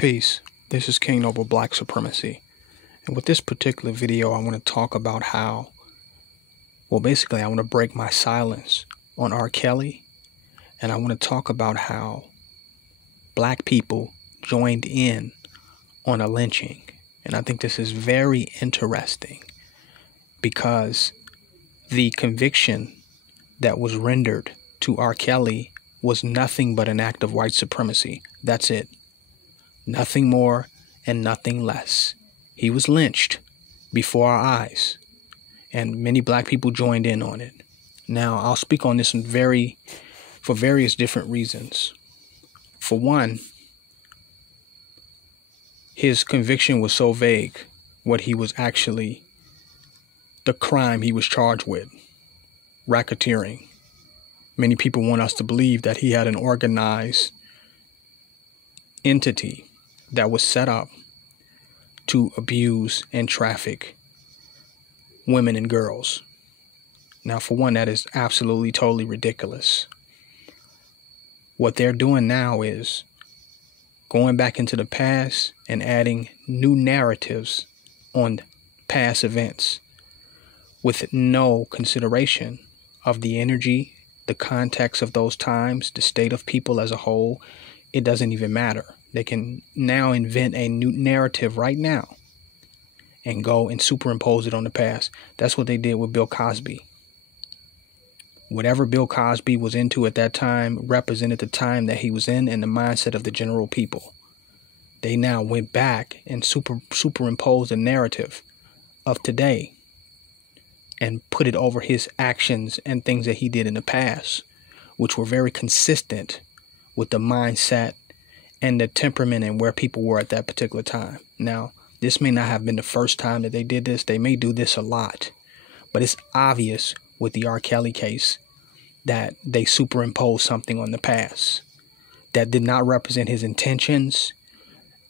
Peace. This is King Noble Black Supremacy. And with this particular video, I want to talk about how, basically I want to break my silence on Rkelly. And I want to talk about how black people joined in on a lynching. And I think this is very interesting because the conviction that was rendered to Rkelly was nothing but an act of white supremacy. That's it. Nothing more and nothing less. He was lynched before our eyes, and many black people joined in on it. Now, I'll speak on this for various different reasons. For one, his conviction was so vague, what he was actually, the crime he was charged with, racketeering. Many people want us to believe that he had an organized entity that was set up to abuse and traffic women and girls. Now, for one, that is absolutely totally ridiculous. What they're doing now is going back into the past and adding new narratives on past events with no consideration of the energy, the context of those times, the state of people as a whole. It doesn't even matter. They can now invent a new narrative right now and go and superimpose it on the past. That's what they did with Bill Cosby. Whatever Bill Cosby was into at that time represented the time that he was in and the mindset of the general people. They now went back and superimposed a narrative of today and put it over his actions and things that he did in the past, which were very consistent with the mindset and the temperament and where people were at that particular time. Now, this may not have been the first time that they did this. They may do this a lot, but it's obvious with the Rkelly case that they superimposed something on the past that did not represent his intentions,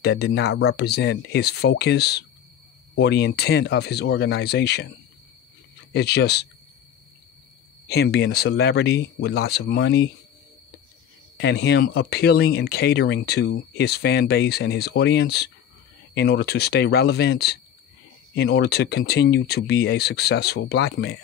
that did not represent his focus or the intent of his organization. It's just him being a celebrity with lots of money and him appealing and catering to his fan base and his audience in order to stay relevant, in order to continue to be a successful black man.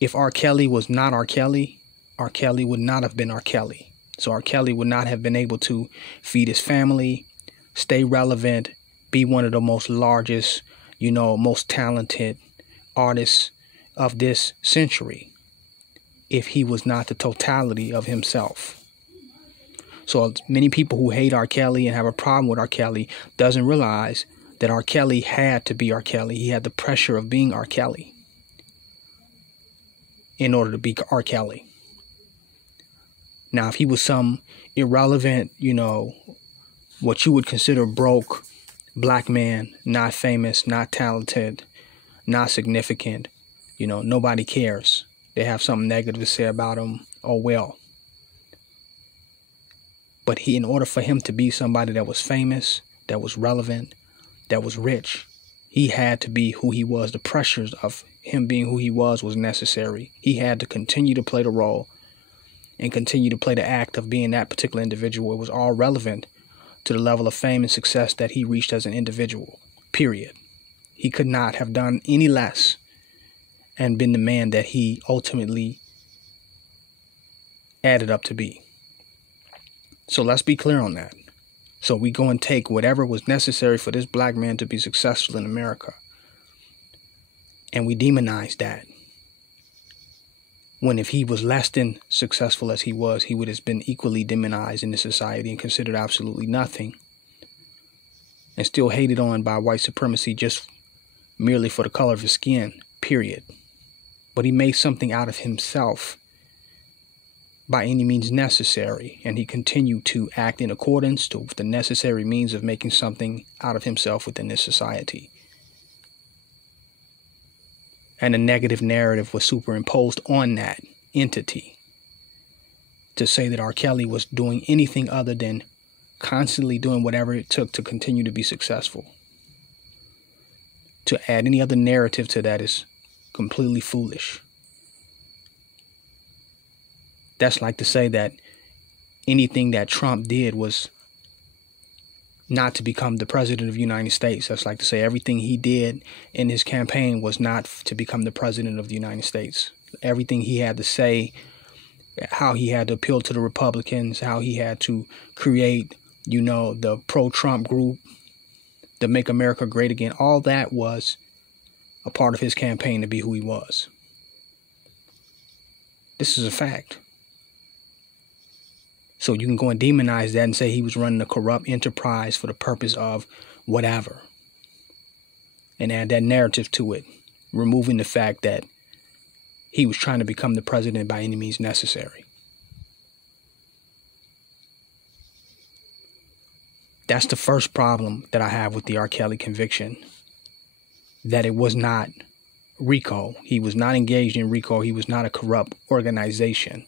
If Rkelly was not Rkelly, Rkelly would not have been Rkelly. So Rkelly would not have been able to feed his family, stay relevant, be one of the most largest, most talented artists of this century if he was not the totality of himself. So many people who hate Rkelly and have a problem with Rkelly doesn't realize that Rkelly had to be Rkelly. He had the pressure of being Rkelly in order to be Rkelly. Now, if he was some irrelevant, what you would consider broke black man, not famous, not talented, not significant, nobody cares. They have something negative to say about him. Oh, well. But in order for him to be somebody that was famous, that was relevant, that was rich, he had to be who he was. The pressures of him being who he was necessary. He had to continue to play the role and continue to play the act of being that particular individual. It was all relevant to the level of fame and success that he reached as an individual, period. He could not have done any less and been the man that he ultimately added up to be. So let's be clear on that. So we go and take whatever was necessary for this black man to be successful in America, and we demonize that. When if he was less than successful as he would have been equally demonized in this society and considered absolutely nothing, and still hated on by white supremacy just merely for the color of his skin, period. But he made something out of himself by any means necessary, and he continued to act in accordance to the necessary means of making something out of himself within this society. And a negative narrative was superimposed on that entity to say that Rkelly was doing anything other than constantly doing whatever it took to continue to be successful. To add any other narrative to that is completely foolish. That's like to say that anything that Trump did was not to become the president of the United States. That's like to say everything he did in his campaign was not to become the president of the United States. Everything he had to say, how he had to appeal to the Republicans, how he had to create, the pro-Trump group, the Make America Great Again, all that was a part of his campaign to be who he was. This is a fact. So you can go and demonize that and say he was running a corrupt enterprise for the purpose of whatever. And add that narrative to it, removing the fact that he was trying to become the president by any means necessary. That's the first problem that I have with the Rkelly conviction. That it was not RICO. He was not engaged in RICO. He was not a corrupt organization.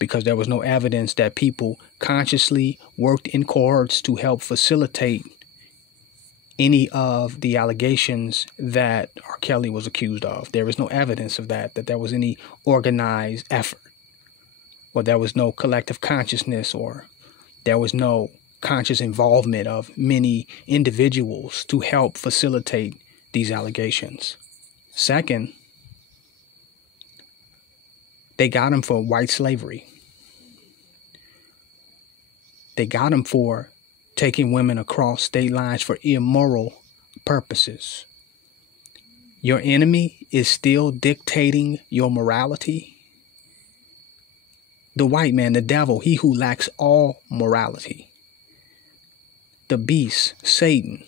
Because there was no evidence that people consciously worked in cohorts to help facilitate any of the allegations that Rkelly was accused of. There is no evidence of that there was any organized effort, or there was no collective consciousness, or there was no conscious involvement of many individuals to help facilitate these allegations. Second, they got him for white slavery. They got him for taking women across state lines for immoral purposes. Your enemy is still dictating your morality. The white man, the devil, he who lacks all morality. The beast, Satan,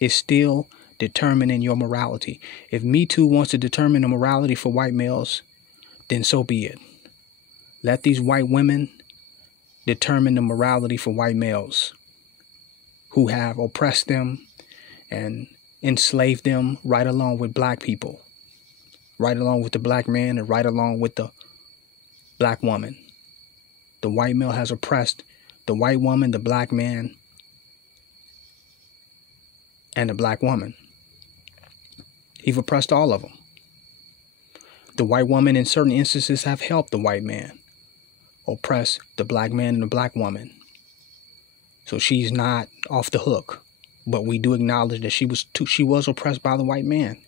is still determining your morality. If Me Too wants to determine the morality for white males, then so be it. Let these white women determine the morality for white males who have oppressed them and enslaved them right along with black people, right along with the black man, and right along with the black woman. The white male has oppressed the white woman, the black man, and the black woman. He's oppressed all of them. The white woman in certain instances have helped the white man oppress the black man and the black woman. So she's not off the hook. But we do acknowledge that she was oppressed by the white man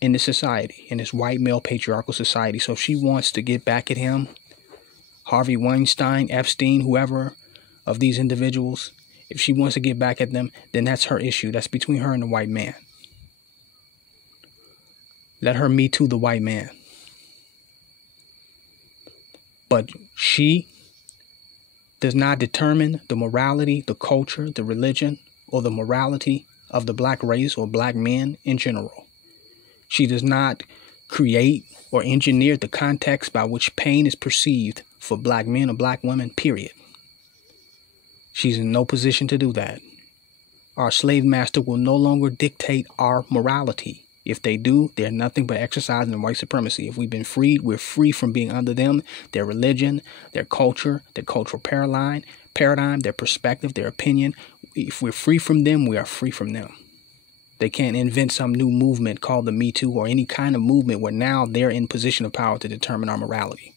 in this society, in this white male patriarchal society. So if she wants to get back at him, Harvey Weinstein, Epstein, whoever of these individuals, if she wants to get back at them, then that's her issue. That's between her and the white man. Let her Me Too the white man. But she does not determine the morality, the culture, the religion, or the morality of the black race or black men in general. She does not create or engineer the context by which pain is perceived for black men or black women, period. She's in no position to do that. Our slave master will no longer dictate our morality. If they do, they're nothing but exercising white supremacy. If we've been freed, we're free from being under them, their religion, their culture, their cultural paradigm, their perspective, their opinion. If we're free from them, we are free from them. They can't invent some new movement called the Me Too or any kind of movement where now they're in position of power to determine our morality.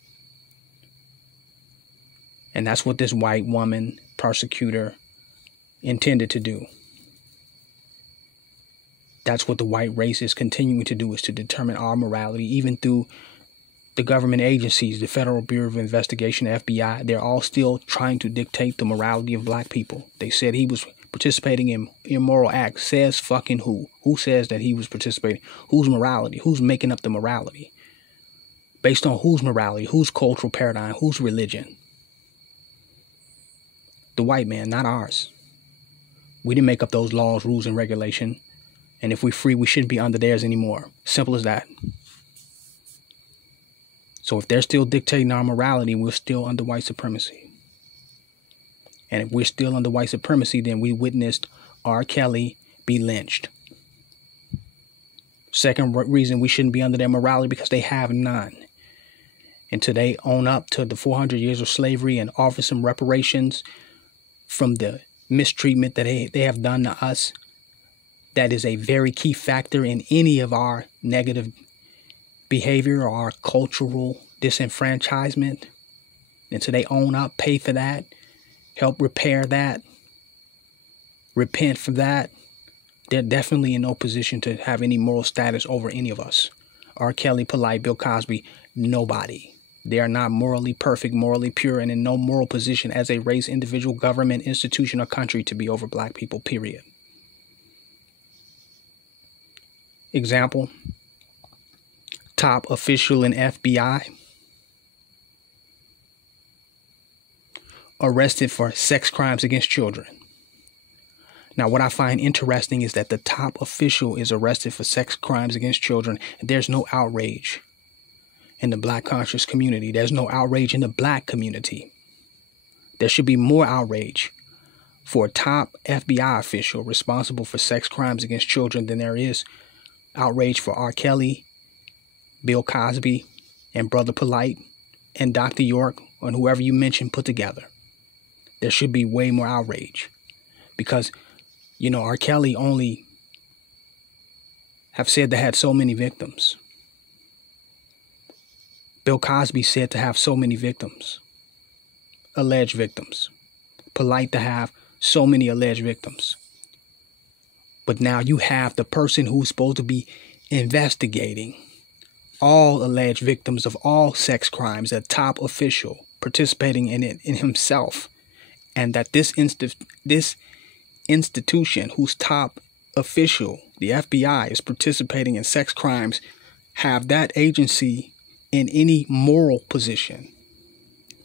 And that's what this white woman prosecutor intended to do. That's what the white race is continuing to do, is to determine our morality, even through the government agencies, the Federal Bureau of Investigation, FBI. They're all still trying to dictate the morality of black people. They said he was participating in immoral acts. Says fucking who? Who says that he was participating? Whose morality? Who's making up the morality? Based on whose morality? Whose cultural paradigm? Whose religion? The white man, not ours. We didn't make up those laws, rules, and regulation. And if we're free, we shouldn't be under theirs anymore. Simple as that. So if they're still dictating our morality, we're still under white supremacy. And if we're still under white supremacy, then we witnessed Rkelly be lynched. Second reason we shouldn't be under their morality, because they have none. Until they own up to the 400 years of slavery and offer some reparations from the mistreatment that they have done to us. That is a very key factor in any of our negative behavior or our cultural disenfranchisement. And so they own up, pay for that, help repair that, repent for that, they're definitely in no position to have any moral status over any of us. Rkelly, Polite, Bill Cosby, nobody. They are not morally perfect, morally pure, and in no moral position as a race, individual, government, institution, or country to be over black people, period. Example, top official in FBI arrested for sex crimes against children. Now, what I find interesting is that the top official is arrested for sex crimes against children, and there's no outrage in the black conscious community. There's no outrage in the black community. There should be more outrage for a top FBI official responsible for sex crimes against children than there is outrage for Rkelly, Bill Cosby, and Brother Polite, and Dr. York, and whoever you mentioned put together. There should be way more outrage because, you know, Rkelly only have said they had so many victims. Bill Cosby said to have so many victims, alleged victims. Polite to have so many alleged victims. But now you have the person who's supposed to be investigating all alleged victims of all sex crimes, a top official participating in it in himself. And that this institution whose top official, the FBI, is participating in sex crimes, have that agency in any moral position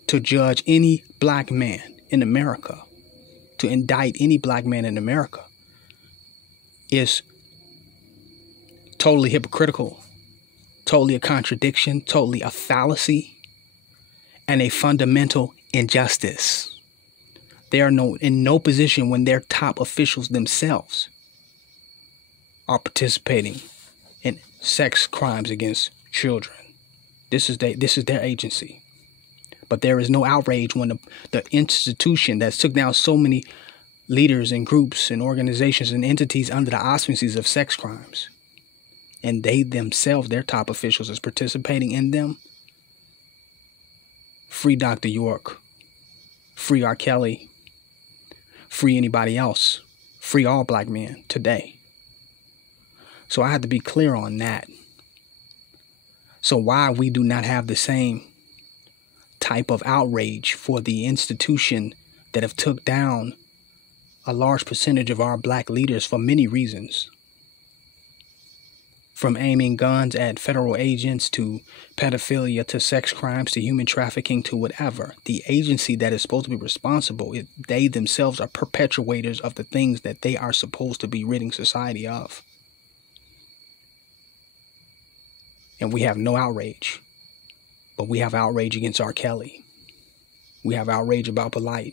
to judge any black man in America, to indict any black man in America, is totally hypocritical, totally a contradiction, totally a fallacy, and a fundamental injustice. They are in no position when their top officials themselves are participating in sex crimes against children. This is their agency. But there is no outrage when the institution that took down so many leaders and groups and organizations and entities under the auspices of sex crimes, and they themselves, their top officials, is participating in them. Free Dr. York. Free Rkelly. Free anybody else. Free all black men today. So I have to be clear on that. So why we do not have the same type of outrage for the institution that have took down a large percentage of our black leaders for many reasons. From aiming guns at federal agents to pedophilia to sex crimes to human trafficking to whatever. The agency that is supposed to be responsible, they themselves are perpetuators of the things that they are supposed to be ridding society of. And we have no outrage. But we have outrage against Rkelly. We have outrage about Polite.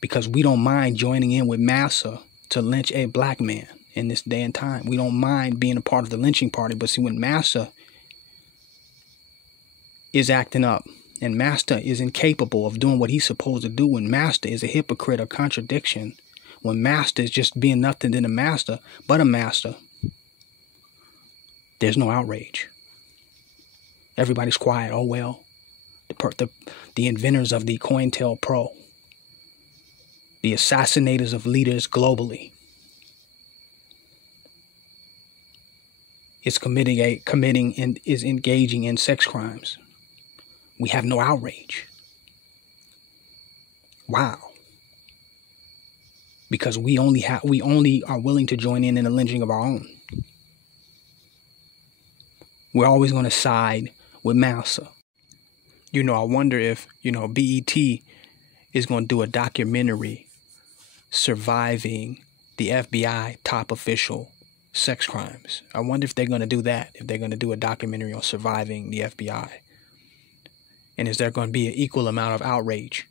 Because we don't mind joining in with massa to lynch a black man in this day and time. We don't mind being a part of the lynching party. But see, when massa is acting up and Master is incapable of doing what he's supposed to do, when Master is a hypocrite or contradiction, when Master is just being nothing than a master, but a master, there's no outrage. Everybody's quiet. Oh, well, the inventors of the COINTELPRO, the assassinators of leaders globally, is committing and is engaging in sex crimes. We have no outrage. Wow. Because we only are willing to join in the lynching of our own. We're always going to side with massa. You know, I wonder if, BET is going to do a documentary surviving the FBI top official sex crimes. I wonder if they're going to do that, if they're going to do a documentary on surviving the FBI. And is there going to be an equal amount of outrage